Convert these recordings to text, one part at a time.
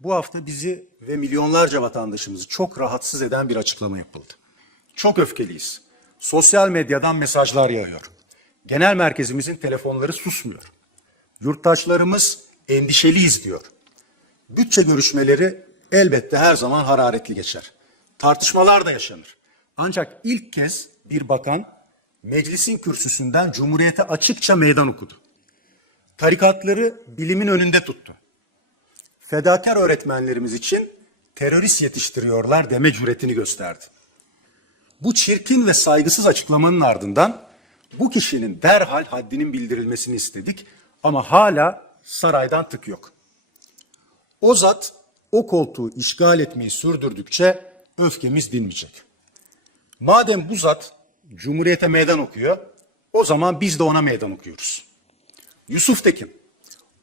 Bu hafta bizi ve milyonlarca vatandaşımızı çok rahatsız eden bir açıklama yapıldı. Çok öfkeliyiz. Sosyal medyadan mesajlar yağıyor. Genel merkezimizin telefonları susmuyor. Yurttaşlarımız endişeliyiz diyor. Bütçe görüşmeleri elbette her zaman hararetli geçer. Tartışmalar da yaşanır. Ancak ilk kez bir bakan meclisin kürsüsünden Cumhuriyete açıkça meydan okudu. Tarikatları bilimin önünde tuttu. Fedakar öğretmenlerimiz için terörist yetiştiriyorlar deme cüretini gösterdi. Bu çirkin ve saygısız açıklamanın ardından bu kişinin derhal haddinin bildirilmesini istedik ama hala saraydan tık yok. O zat o koltuğu işgal etmeyi sürdürdükçe öfkemiz dinmeyecek. Madem bu zat Cumhuriyete meydan okuyor, o zaman biz de ona meydan okuyoruz. Yusuf Tekin,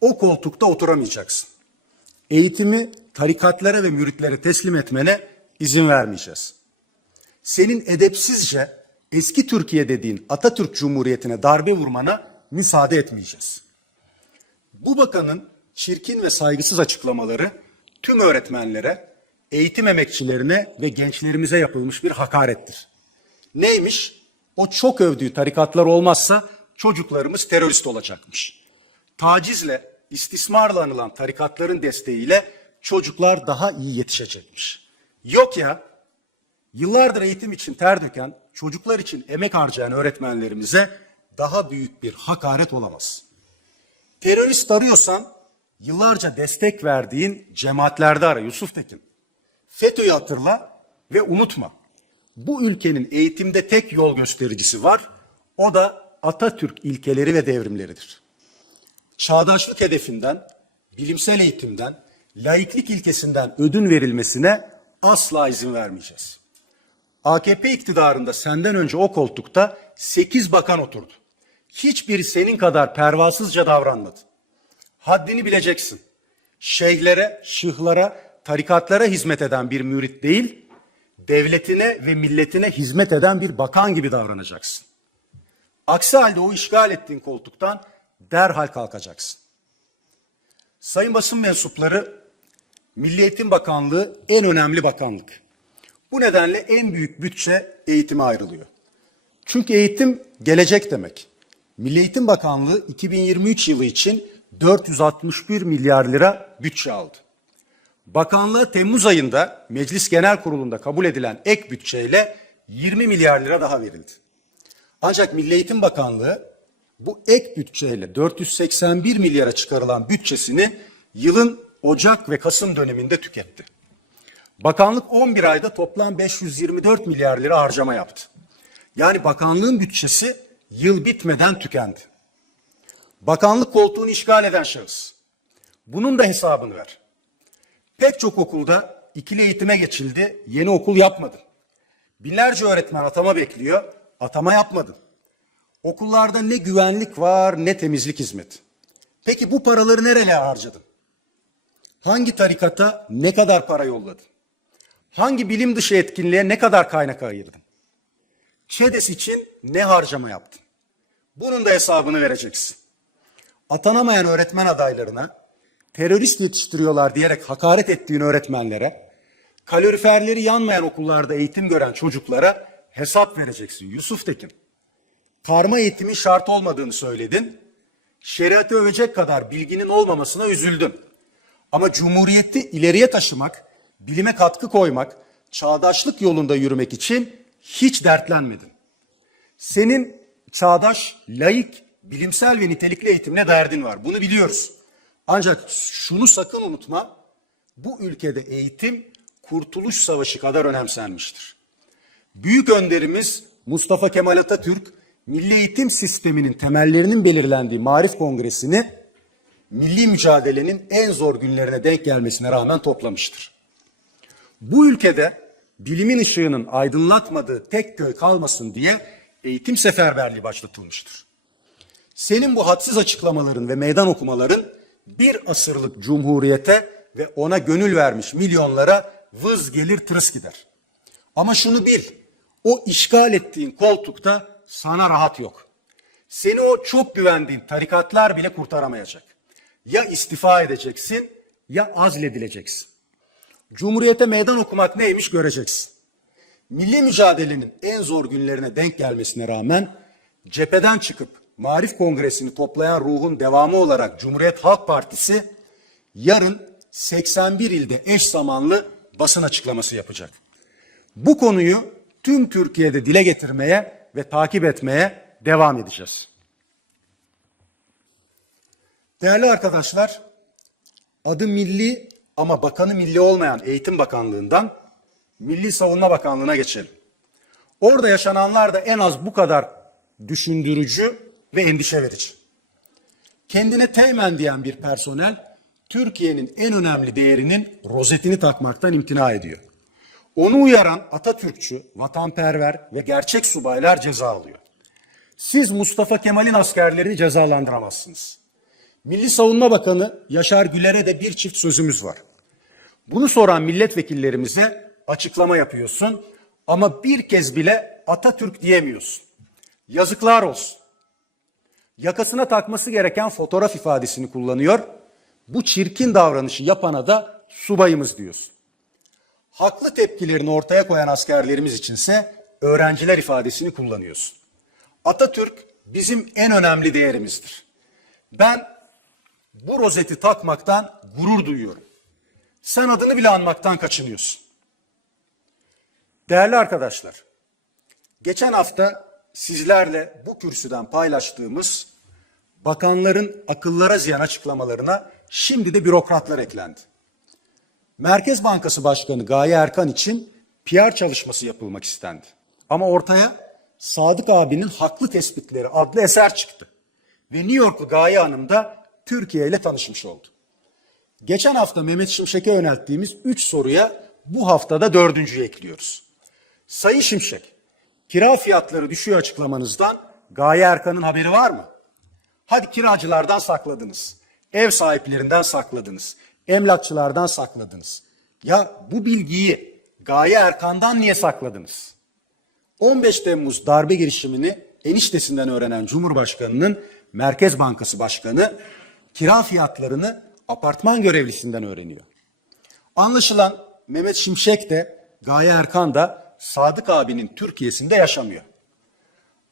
o koltukta oturamayacaksın. Eğitimi tarikatlara ve müritlere teslim etmene izin vermeyeceğiz. Senin edepsizce eski Türkiye dediğin Atatürk Cumhuriyeti'ne darbe vurmana müsaade etmeyeceğiz. Bu bakanın çirkin ve saygısız açıklamaları tüm öğretmenlere, eğitim emekçilerine ve gençlerimize yapılmış bir hakarettir. Neymiş? O çok övdüğü tarikatlar olmazsa çocuklarımız terörist olacakmış. Tacizle, istismarla anılan tarikatların desteğiyle çocuklar daha iyi yetişecekmiş. Yok ya, yıllardır eğitim için ter döken, çocuklar için emek harcayan öğretmenlerimize daha büyük bir hakaret olamaz. Terörist arıyorsan yıllarca destek verdiğin cemaatlerde ara Yusuf Tekin. FETÖ'yü hatırla ve unutma. Bu ülkenin eğitimde tek yol göstericisi var. O da Atatürk ilkeleri ve devrimleridir. Çağdaşlık hedefinden, bilimsel eğitimden, laiklik ilkesinden ödün verilmesine asla izin vermeyeceğiz. AKP iktidarında senden önce o koltukta 8 bakan oturdu. Hiçbiri senin kadar pervasızca davranmadı. Haddini bileceksin. Şeyhlere, şıhlara, tarikatlara hizmet eden bir mürit değil, devletine ve milletine hizmet eden bir bakan gibi davranacaksın. Aksi halde o işgal ettiğin koltuktan derhal kalkacaksın. Sayın basın mensupları, Milli Eğitim Bakanlığı en önemli bakanlık. Bu nedenle en büyük bütçe eğitime ayrılıyor. Çünkü eğitim gelecek demek. Milli Eğitim Bakanlığı 2023 yılı için 461 milyar lira bütçe aldı. Bakanlığa Temmuz ayında Meclis Genel Kurulu'nda kabul edilen ek bütçeyle 20 milyar lira daha verildi. Ancak Milli Eğitim Bakanlığı bu ek bütçeyle 481 milyara çıkarılan bütçesini yılın Ocak ve Kasım döneminde tüketti. Bakanlık 11 ayda toplam 524 milyar lira harcama yaptı. Yani bakanlığın bütçesi yıl bitmeden tükendi. Bakanlık koltuğunu işgal eden şahıs. Bunun da hesabını ver. Pek çok okulda ikili eğitime geçildi, yeni okul yapmadın. Binlerce öğretmen atama bekliyor, atama yapmadın. Okullarda ne güvenlik var ne temizlik hizmeti. Peki bu paraları nereye harcadın? Hangi tarikata ne kadar para yolladın? Hangi bilim dışı etkinliğe ne kadar kaynak ayırdın? ÇEDES için ne harcama yaptın? Bunun da hesabını vereceksin. Atanamayan öğretmen adaylarına, terörist yetiştiriyorlar diyerek hakaret ettiğin öğretmenlere, kaloriferleri yanmayan okullarda eğitim gören çocuklara hesap vereceksin Yusuf Tekin. Karma eğitimin şart olmadığını söyledin. Şeriatı övecek kadar bilginin olmamasına üzüldün. Ama cumhuriyeti ileriye taşımak, bilime katkı koymak, çağdaşlık yolunda yürümek için hiç dertlenmedin. Senin çağdaş, laik, bilimsel ve nitelikli eğitimle derdin var. Bunu biliyoruz. Ancak şunu sakın unutma. Bu ülkede eğitim Kurtuluş Savaşı kadar önemsenmiştir. Büyük önderimiz Mustafa Kemal Atatürk milli eğitim sisteminin temellerinin belirlendiği Marif Kongresi'ni milli mücadelenin en zor günlerine denk gelmesine rağmen toplamıştır. Bu ülkede bilimin ışığının aydınlatmadığı tek köy kalmasın diye eğitim seferberliği başlatılmıştır. Senin bu hadsiz açıklamaların ve meydan okumaların bir asırlık cumhuriyete ve ona gönül vermiş milyonlara vız gelir tırıs gider. Ama şunu bil, o işgal ettiğin koltukta sana rahat yok. Seni o çok güvendiğin tarikatlar bile kurtaramayacak. Ya istifa edeceksin ya azledileceksin. Cumhuriyete meydan okumak neymiş göreceksin. Milli mücadelenin en zor günlerine denk gelmesine rağmen cepheden çıkıp Marif Kongresi'ni toplayan ruhun devamı olarak Cumhuriyet Halk Partisi yarın 81 ilde eş zamanlı basın açıklaması yapacak. Bu konuyu tüm Türkiye'de dile getirmeye ve takip etmeye devam edeceğiz. Değerli arkadaşlar, adı milli ama bakanı milli olmayan Eğitim Bakanlığı'ndan Milli Savunma Bakanlığı'na geçelim. Orada yaşananlar da en az bu kadar düşündürücü ve endişe verici. Kendine teğmen diyen bir personel Türkiye'nin en önemli değerinin rozetini takmaktan imtina ediyor. Onu uyaran Atatürkçü, vatanperver ve gerçek subaylar ceza alıyor. Siz Mustafa Kemal'in askerlerini cezalandıramazsınız. Milli Savunma Bakanı Yaşar Güler'e de bir çift sözümüz var. Bunu soran milletvekillerimize açıklama yapıyorsun ama bir kez bile Atatürk diyemiyorsun. Yazıklar olsun. Yakasına takması gereken fotoğraf ifadesini kullanıyor. Bu çirkin davranışı yapana da subayımız diyorsun. Haklı tepkilerini ortaya koyan askerlerimiz içinse öğrenciler ifadesini kullanıyorsun. Atatürk bizim en önemli değerimizdir. Ben bu rozeti takmaktan gurur duyuyorum. Sen adını bile anmaktan kaçınıyorsun. Değerli arkadaşlar, geçen hafta sizlerle bu kürsüden paylaştığımız bakanların akıllara ziyan açıklamalarına şimdi de bürokratlar eklendi. Merkez Bankası Başkanı Gaye Erkan için PR çalışması yapılmak istendi. Ama ortaya Sadık abinin haklı tespitleri adlı eser çıktı. Ve New Yorklu Gaye Hanım da Türkiye ile tanışmış oldu. Geçen hafta Mehmet Şimşek'e yönelttiğimiz üç soruya bu haftada dördüncüyü ekliyoruz. Sayın Şimşek, kira fiyatları düşüyor açıklamanızdan Gaye Erkan'ın haberi var mı? Hadi kiracılardan sakladınız, ev sahiplerinden sakladınız, emlakçılardan sakladınız. Ya bu bilgiyi Gaye Erkan'dan niye sakladınız? 15 Temmuz darbe girişimini eniştesinden öğrenen Cumhurbaşkanı'nın Merkez Bankası Başkanı kira fiyatlarını apartman görevlisinden öğreniyor. Anlaşılan Mehmet Şimşek de Gaye Erkan da Sadık abinin Türkiye'sinde yaşamıyor.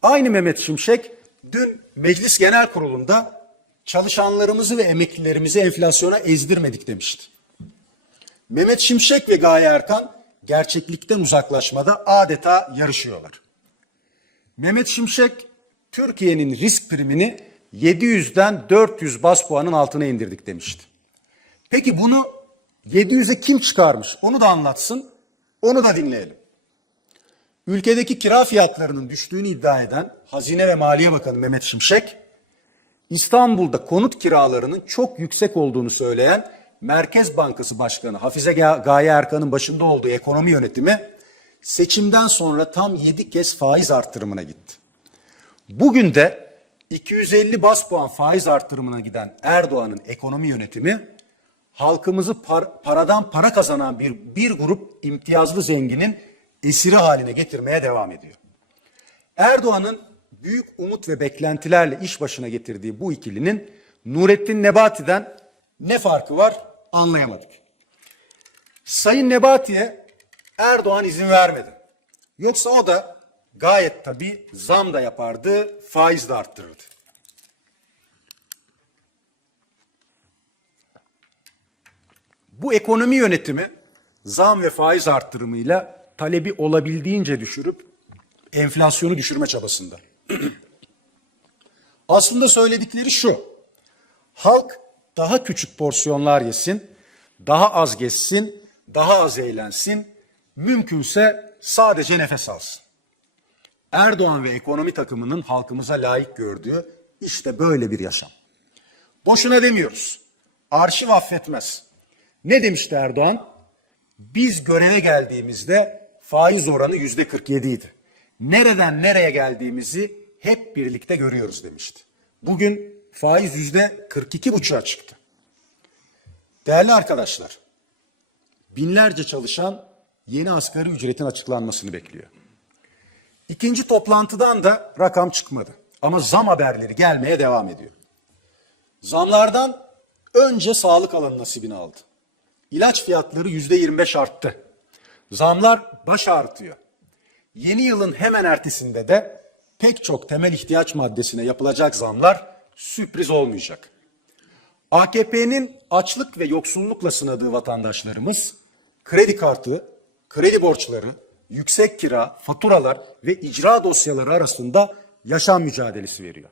Aynı Mehmet Şimşek dün Meclis Genel Kurulu'nda çalışanlarımızı ve emeklilerimizi enflasyona ezdirmedik demişti. Mehmet Şimşek ve Gaye Erkan gerçeklikten uzaklaşmada adeta yarışıyorlar. Mehmet Şimşek Türkiye'nin risk primini 700'den 400 bas puanın altına indirdik demişti. Peki bunu 700'e kim çıkarmış? Onu da anlatsın. Onu da dinleyelim. Ülkedeki kira fiyatlarının düştüğünü iddia eden Hazine ve Maliye Bakanı Mehmet Şimşek, İstanbul'da konut kiralarının çok yüksek olduğunu söyleyen Merkez Bankası Başkanı Hafize Gaye Erkan'ın başında olduğu ekonomi yönetimi seçimden sonra tam 7 kez faiz arttırımına gitti. Bugün de 250 bas puan faiz arttırımına giden Erdoğan'ın ekonomi yönetimi halkımızı par- paradan para kazanan bir, bir grup imtiyazlı zenginin esiri haline getirmeye devam ediyor. Erdoğan'ın büyük umut ve beklentilerle iş başına getirdiği bu ikilinin Nurettin Nebati'den ne farkı var anlayamadık. Sayın Nebati'ye Erdoğan izin vermedi. Yoksa o da gayet tabii zam da yapardı, faiz de arttırırdı. Bu ekonomi yönetimi zam ve faiz arttırımıyla talebi olabildiğince düşürüp enflasyonu düşürme çabasında. Aslında söyledikleri şu. Halk daha küçük porsiyonlar yesin, daha az geçsin, daha az eğlensin, mümkünse sadece nefes alsın. Erdoğan ve ekonomi takımının halkımıza layık gördüğü işte böyle bir yaşam. Boşuna demiyoruz. Arşiv affetmez. Ne demişti Erdoğan? Biz göreve geldiğimizde faiz oranı yüzde 47 idi. Nereden nereye geldiğimizi hep birlikte görüyoruz demişti. Bugün faiz yüzde 42 buçuğa çıktı. Değerli arkadaşlar, binlerce çalışan yeni asgari ücretin açıklanmasını bekliyor. İkinci toplantıdan da rakam çıkmadı. Ama zam haberleri gelmeye devam ediyor. Zamlardan önce sağlık alanı nasibini aldı. ilaç fiyatları yüzde 25 arttı. Zamlar baş artıyor. Yeni yılın hemen ertesinde de pek çok temel ihtiyaç maddesine yapılacak zamlar sürpriz olmayacak. AKP'nin açlık ve yoksullukla sınadığı vatandaşlarımız kredi kartı, kredi borçları, yüksek kira, faturalar ve icra dosyaları arasında yaşam mücadelesi veriyor.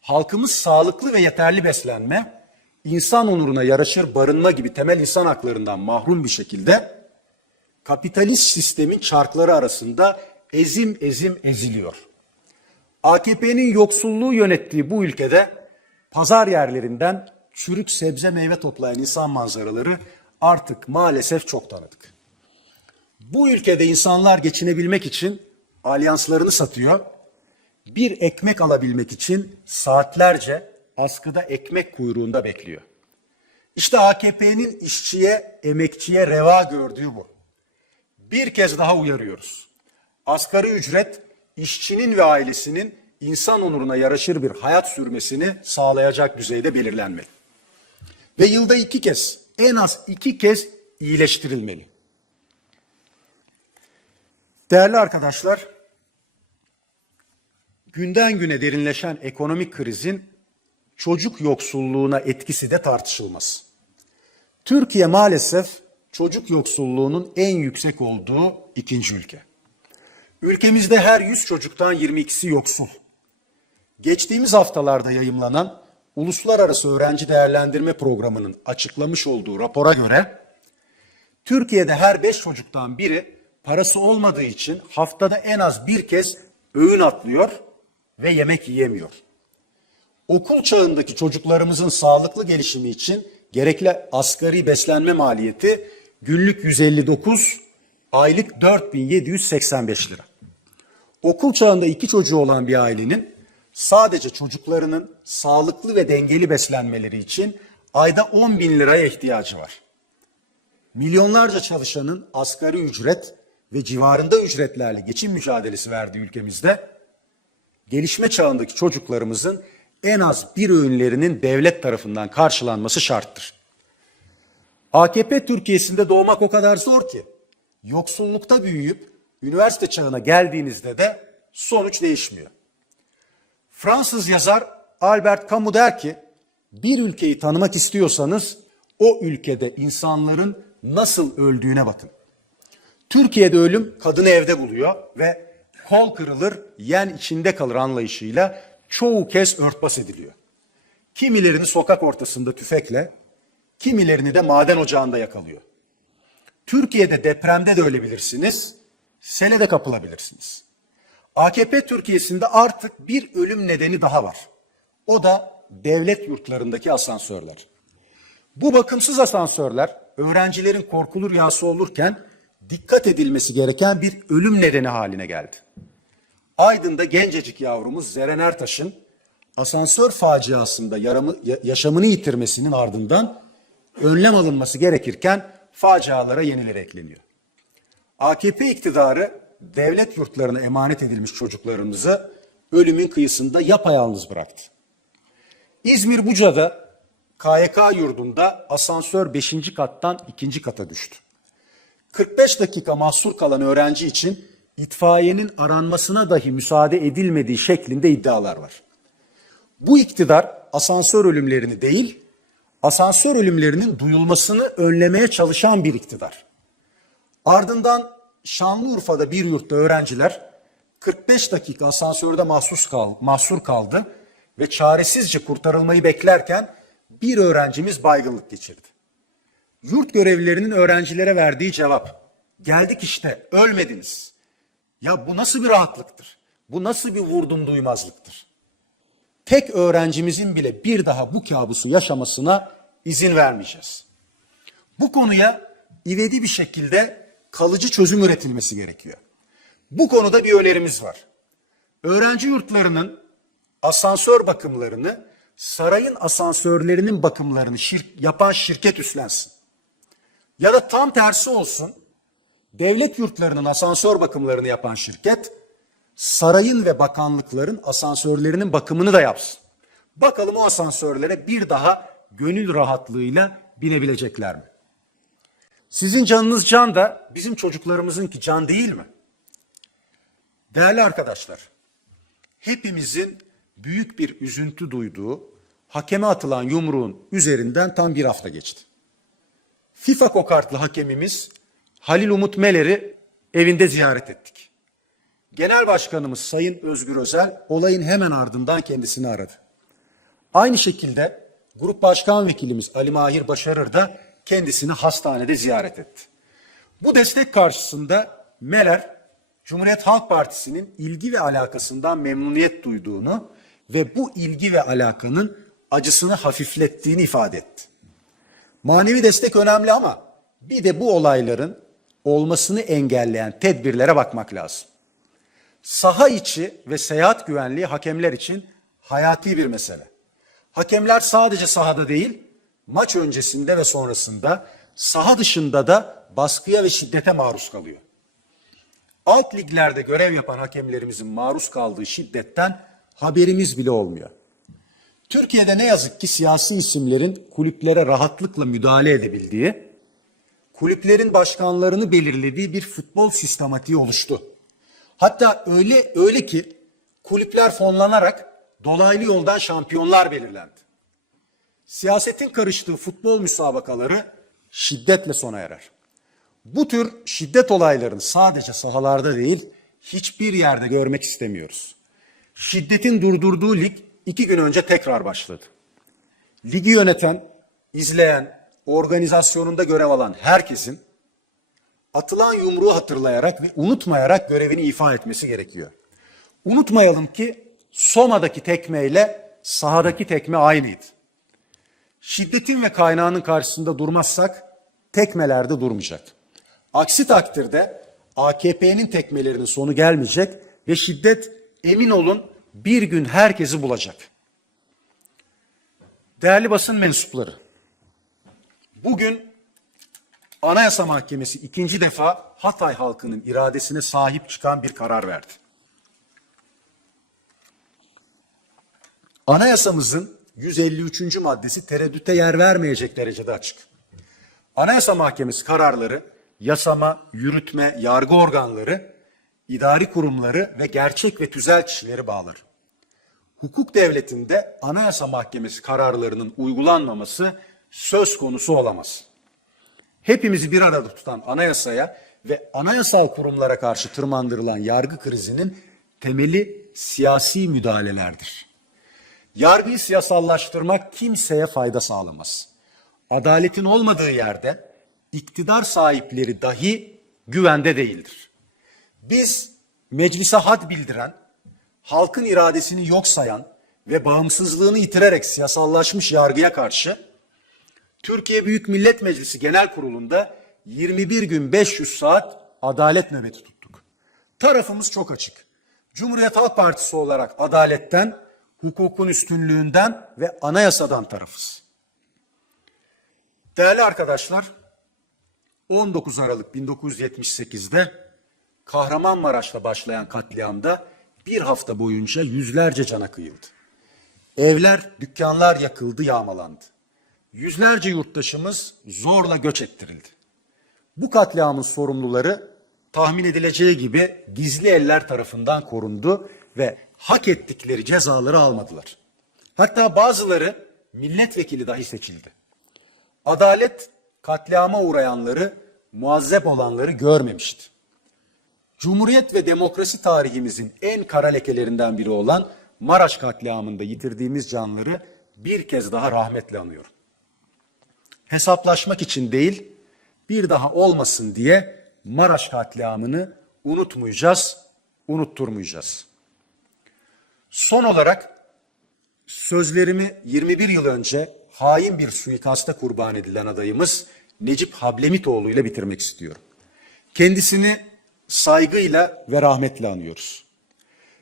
Halkımız sağlıklı ve yeterli beslenme, insan onuruna yaraşır barınma gibi temel insan haklarından mahrum bir şekilde kapitalist sistemin çarkları arasında ezim ezim eziliyor. AKP'nin yoksulluğu yönettiği bu ülkede pazar yerlerinden çürük sebze meyve toplayan insan manzaraları artık maalesef çok tanıdık. Bu ülkede insanlar geçinebilmek için alyanslarını satıyor. Bir ekmek alabilmek için saatlerce askıda ekmek kuyruğunda bekliyor. İşte AKP'nin işçiye, emekçiye reva gördüğü bu. Bir kez daha uyarıyoruz. Asgari ücret işçinin ve ailesinin insan onuruna yaraşır bir hayat sürmesini sağlayacak düzeyde belirlenmeli. Ve yılda iki kez, en az iki kez iyileştirilmeli. Değerli arkadaşlar, günden güne derinleşen ekonomik krizin çocuk yoksulluğuna etkisi de tartışılmaz. Türkiye maalesef çocuk yoksulluğunun en yüksek olduğu ikinci ülke. Ülkemizde her 100 çocuktan 22'si yoksul. Geçtiğimiz haftalarda yayımlanan Uluslararası Öğrenci Değerlendirme Programı'nın açıklamış olduğu rapora göre Türkiye'de her 5 çocuktan biri parası olmadığı için haftada en az bir kez öğün atlıyor ve yemek yiyemiyor. Okul çağındaki çocuklarımızın sağlıklı gelişimi için gerekli asgari beslenme maliyeti günlük 159, aylık 4785 lira. Okul çağında iki çocuğu olan bir ailenin sadece çocuklarının sağlıklı ve dengeli beslenmeleri için ayda 10 bin liraya ihtiyacı var. Milyonlarca çalışanın asgari ücret ve civarında ücretlerle geçim mücadelesi verdiği ülkemizde gelişme çağındaki çocuklarımızın en az bir öğünlerinin devlet tarafından karşılanması şarttır. AKP Türkiye'sinde doğmak o kadar zor ki yoksullukta büyüyüp üniversite çağına geldiğinizde de sonuç değişmiyor. Fransız yazar Albert Camus der ki bir ülkeyi tanımak istiyorsanız o ülkede insanların nasıl öldüğüne bakın. Türkiye'de ölüm kadını evde buluyor ve kol kırılır, yen içinde kalır anlayışıyla çoğu kez örtbas ediliyor. Kimilerini sokak ortasında tüfekle, kimilerini de maden ocağında yakalıyor. Türkiye'de depremde de ölebilirsiniz, sele de kapılabilirsiniz. AKP Türkiye'sinde artık bir ölüm nedeni daha var. O da devlet yurtlarındaki asansörler. Bu bakımsız asansörler öğrencilerin korkulu rüyası olurken dikkat edilmesi gereken bir ölüm nedeni haline geldi. Aydın'da gencecik yavrumuz Zeren Ertaş'ın asansör faciasında yaramı, yaşamını yitirmesinin ardından önlem alınması gerekirken facialara yenileri ekleniyor. AKP iktidarı devlet yurtlarına emanet edilmiş çocuklarımızı ölümün kıyısında yapayalnız bıraktı. İzmir Buca'da KYK yurdunda asansör 5. kattan 2. kata düştü. 45 dakika mahsur kalan öğrenci için itfaiyenin aranmasına dahi müsaade edilmediği şeklinde iddialar var. Bu iktidar asansör ölümlerini değil, asansör ölümlerinin duyulmasını önlemeye çalışan bir iktidar. Ardından Şanlıurfa'da bir yurtta öğrenciler 45 dakika asansörde mahsus kal, mahsur kaldı ve çaresizce kurtarılmayı beklerken bir öğrencimiz baygınlık geçirdi. Yurt görevlilerinin öğrencilere verdiği cevap, geldik işte ölmediniz. Ya bu nasıl bir rahatlıktır? Bu nasıl bir vurdum duymazlıktır? Tek öğrencimizin bile bir daha bu kabusu yaşamasına izin vermeyeceğiz. Bu konuya ivedi bir şekilde kalıcı çözüm üretilmesi gerekiyor. Bu konuda bir önerimiz var. Öğrenci yurtlarının asansör bakımlarını sarayın asansörlerinin bakımlarını şir yapan şirket üstlensin. Ya da tam tersi olsun. Devlet yurtlarının asansör bakımlarını yapan şirket sarayın ve bakanlıkların asansörlerinin bakımını da yapsın. Bakalım o asansörlere bir daha gönül rahatlığıyla binebilecekler mi? Sizin canınız can da bizim çocuklarımızınki can değil mi? Değerli arkadaşlar, hepimizin büyük bir üzüntü duyduğu hakeme atılan yumruğun üzerinden tam bir hafta geçti. FIFA kokartlı hakemimiz Halil Umut Meler'i evinde ziyaret ettik. Genel Başkanımız Sayın Özgür Özel olayın hemen ardından kendisini aradı. Aynı şekilde Grup Başkan Vekilimiz Ali Mahir Başarır da kendisini hastanede ziyaret etti. Bu destek karşısında Meler, Cumhuriyet Halk Partisi'nin ilgi ve alakasından memnuniyet duyduğunu ve bu ilgi ve alakanın acısını hafiflettiğini ifade etti. Manevi destek önemli ama bir de bu olayların olmasını engelleyen tedbirlere bakmak lazım. Saha içi ve seyahat güvenliği hakemler için hayati bir mesele. Hakemler sadece sahada değil, maç öncesinde ve sonrasında saha dışında da baskıya ve şiddete maruz kalıyor. Alt liglerde görev yapan hakemlerimizin maruz kaldığı şiddetten haberimiz bile olmuyor. Türkiye'de ne yazık ki siyasi isimlerin kulüplere rahatlıkla müdahale edebildiği, kulüplerin başkanlarını belirlediği bir futbol sistematiği oluştu. Hatta öyle öyle ki kulüpler fonlanarak dolaylı yoldan şampiyonlar belirlendi. Siyasetin karıştığı futbol müsabakaları şiddetle sona erer. Bu tür şiddet olaylarını sadece sahalarda değil, hiçbir yerde görmek istemiyoruz. Şiddetin durdurduğu lig iki gün önce tekrar başladı. Ligi yöneten, izleyen, organizasyonunda görev alan herkesin atılan yumruğu hatırlayarak ve unutmayarak görevini ifa etmesi gerekiyor. Unutmayalım ki Soma'daki tekmeyle sahadaki tekme aynıydı. Şiddetin ve kaynağının karşısında durmazsak tekmelerde durmayacak. Aksi takdirde AKP'nin tekmelerinin sonu gelmeyecek ve şiddet emin olun bir gün herkesi bulacak. Değerli basın mensupları, bugün Anayasa Mahkemesi ikinci defa Hatay halkının iradesine sahip çıkan bir karar verdi. Anayasamızın 153. maddesi tereddüte yer vermeyecek derecede açık. Anayasa Mahkemesi kararları yasama, yürütme, yargı organları, idari kurumları ve gerçek ve tüzel kişileri bağlar. Hukuk devletinde Anayasa Mahkemesi kararlarının uygulanmaması söz konusu olamaz. Hepimizi bir arada tutan anayasaya ve anayasal kurumlara karşı tırmandırılan yargı krizinin temeli siyasi müdahalelerdir. Yargıyı siyasallaştırmak kimseye fayda sağlamaz. Adaletin olmadığı yerde iktidar sahipleri dahi güvende değildir. Biz meclise had bildiren, halkın iradesini yok sayan ve bağımsızlığını yitirerek siyasallaşmış yargıya karşı Türkiye Büyük Millet Meclisi Genel Kurulu'nda 21 gün 500 saat adalet nöbeti tuttuk. Tarafımız çok açık. Cumhuriyet Halk Partisi olarak adaletten, hukukun üstünlüğünden ve anayasadan tarafız. Değerli arkadaşlar, 19 Aralık 1978'de Kahramanmaraş'ta başlayan katliamda bir hafta boyunca yüzlerce cana kıyıldı. Evler, dükkanlar yakıldı, yağmalandı. Yüzlerce yurttaşımız zorla göç ettirildi. Bu katliamın sorumluları tahmin edileceği gibi gizli eller tarafından korundu ve hak ettikleri cezaları almadılar. Hatta bazıları milletvekili dahi seçildi. Adalet katliama uğrayanları, muazzep olanları görmemişti. Cumhuriyet ve demokrasi tarihimizin en kara lekelerinden biri olan Maraş katliamında yitirdiğimiz canları bir kez daha rahmetle anıyorum. Hesaplaşmak için değil, bir daha olmasın diye Maraş katliamını unutmayacağız, unutturmayacağız. Son olarak sözlerimi 21 yıl önce hain bir suikasta kurban edilen adayımız Necip Hablemitoğlu ile bitirmek istiyorum. Kendisini saygıyla ve rahmetle anıyoruz.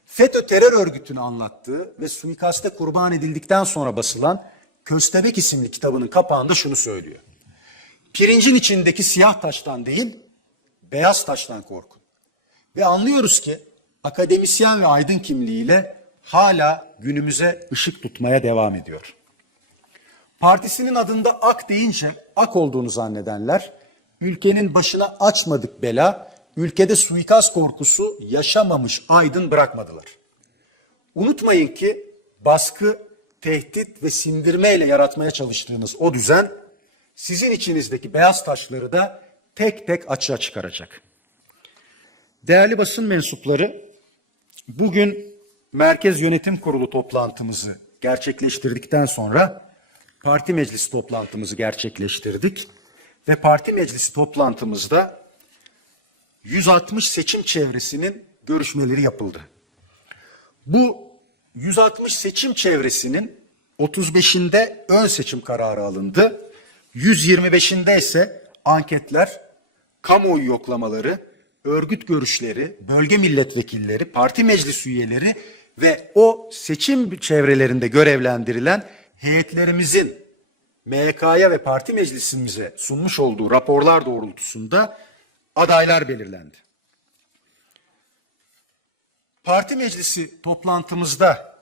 FETÖ terör örgütünü anlattığı ve suikaste kurban edildikten sonra basılan Köstebek isimli kitabının kapağında şunu söylüyor. Pirincin içindeki siyah taştan değil, beyaz taştan korkun. Ve anlıyoruz ki akademisyen ve aydın kimliğiyle hala günümüze ışık tutmaya devam ediyor. Partisinin adında ak deyince ak olduğunu zannedenler ülkenin başına açmadık bela, ülkede suikast korkusu yaşamamış aydın bırakmadılar. Unutmayın ki baskı, tehdit ve sindirmeyle yaratmaya çalıştığınız o düzen sizin içinizdeki beyaz taşları da tek tek açığa çıkaracak. Değerli basın mensupları, bugün Merkez Yönetim Kurulu toplantımızı gerçekleştirdikten sonra parti meclisi toplantımızı gerçekleştirdik ve parti meclisi toplantımızda 160 seçim çevresinin görüşmeleri yapıldı. Bu 160 seçim çevresinin 35'inde ön seçim kararı alındı. 125'inde ise anketler, kamuoyu yoklamaları, örgüt görüşleri, bölge milletvekilleri, parti meclis üyeleri ve o seçim çevrelerinde görevlendirilen heyetlerimizin MYK'ya ve parti meclisimize sunmuş olduğu raporlar doğrultusunda adaylar belirlendi. Parti meclisi toplantımızda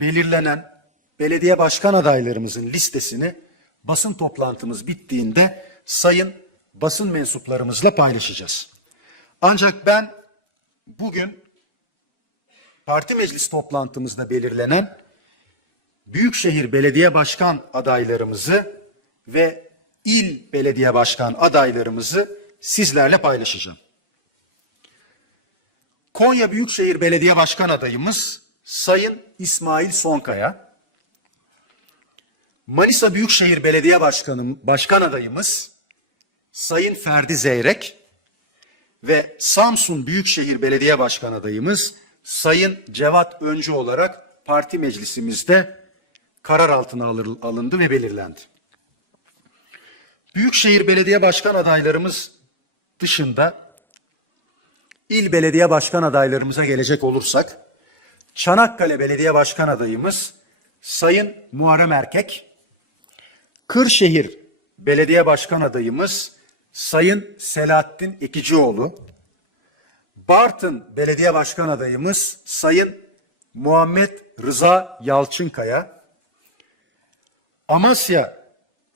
belirlenen belediye başkan adaylarımızın listesini basın toplantımız bittiğinde sayın basın mensuplarımızla paylaşacağız. Ancak ben bugün parti meclis toplantımızda belirlenen büyükşehir belediye başkan adaylarımızı ve il belediye başkan adaylarımızı sizlerle paylaşacağım. Konya Büyükşehir Belediye Başkan adayımız Sayın İsmail Sonkaya. Manisa Büyükşehir Belediye Başkanı Başkan adayımız Sayın Ferdi Zeyrek ve Samsun Büyükşehir Belediye Başkan adayımız Sayın Cevat Öncü olarak parti meclisimizde karar altına alındı ve belirlendi. Büyükşehir Belediye Başkan adaylarımız dışında İl belediye başkan adaylarımıza gelecek olursak, Çanakkale Belediye Başkan adayımız Sayın Muharrem Erkek, Kırşehir Belediye Başkan adayımız Sayın Selahattin Ekicioğlu, Bartın Belediye Başkan adayımız Sayın Muhammed Rıza Yalçınkaya, Amasya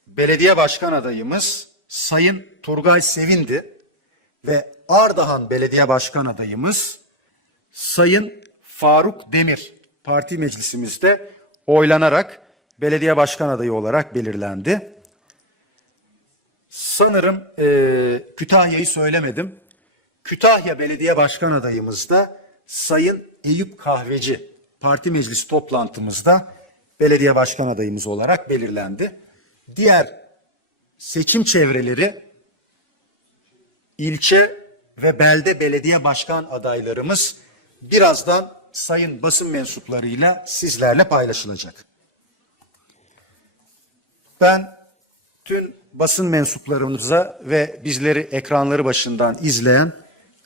Belediye Başkan adayımız Sayın Turgay Sevindi ve Ardahan Belediye Başkan adayımız Sayın Faruk Demir parti meclisimizde oylanarak belediye başkan adayı olarak belirlendi. Sanırım eee, Kütahya'yı söylemedim. Kütahya Belediye Başkan adayımız da Sayın Eyüp Kahveci parti meclisi toplantımızda belediye başkan adayımız olarak belirlendi. Diğer seçim çevreleri ilçe ve belde belediye başkan adaylarımız birazdan sayın basın mensuplarıyla sizlerle paylaşılacak. Ben tüm basın mensuplarımıza ve bizleri ekranları başından izleyen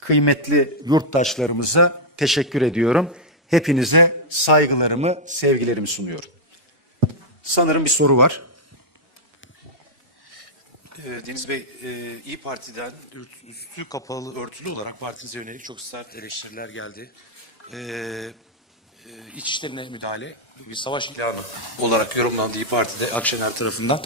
kıymetli yurttaşlarımıza teşekkür ediyorum. Hepinize saygılarımı, sevgilerimi sunuyorum. Sanırım bir soru var. Ee, Deniz Bey, e, İyi Parti'den üstü kapalı, örtülü olarak partinize yönelik çok sert eleştiriler geldi. Ee, e, iç işlerine müdahale bir savaş ilanı olarak yorumlandı İyi Parti'de Akşener tarafından.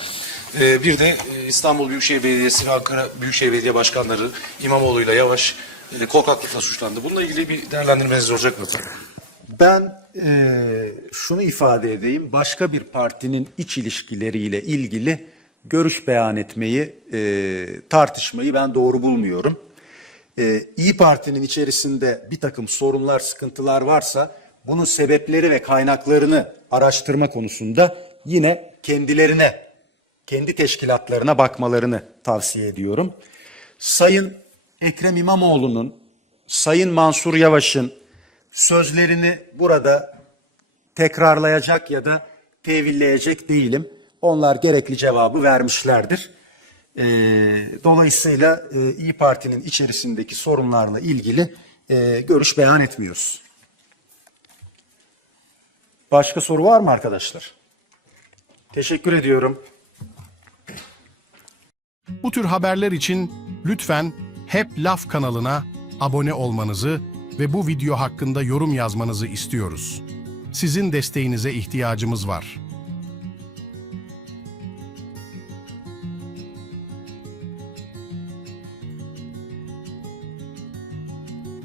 Ee, bir de e, İstanbul Büyükşehir Belediyesi ve Ankara Büyükşehir Belediye Başkanları İmamoğlu'yla Yavaş e, korkaklıkla suçlandı. Bununla ilgili bir değerlendirmeniz olacak mı? Ben eee, şunu ifade edeyim. Başka bir partinin iç ilişkileriyle ilgili görüş beyan etmeyi, eee, tartışmayı ben doğru bulmuyorum. Eee İyi Parti'nin içerisinde bir takım sorunlar, sıkıntılar varsa bunun sebepleri ve kaynaklarını araştırma konusunda yine kendilerine, kendi teşkilatlarına bakmalarını tavsiye ediyorum. Sayın Ekrem İmamoğlu'nun, Sayın Mansur Yavaş'ın sözlerini burada tekrarlayacak ya da tevilleyecek değilim. Onlar gerekli cevabı vermişlerdir. Ee, dolayısıyla e, İyi Parti'nin içerisindeki sorunlarla ilgili e, görüş beyan etmiyoruz. Başka soru var mı arkadaşlar? Teşekkür ediyorum. Bu tür haberler için lütfen Hep Laf kanalına abone olmanızı ve bu video hakkında yorum yazmanızı istiyoruz. Sizin desteğinize ihtiyacımız var.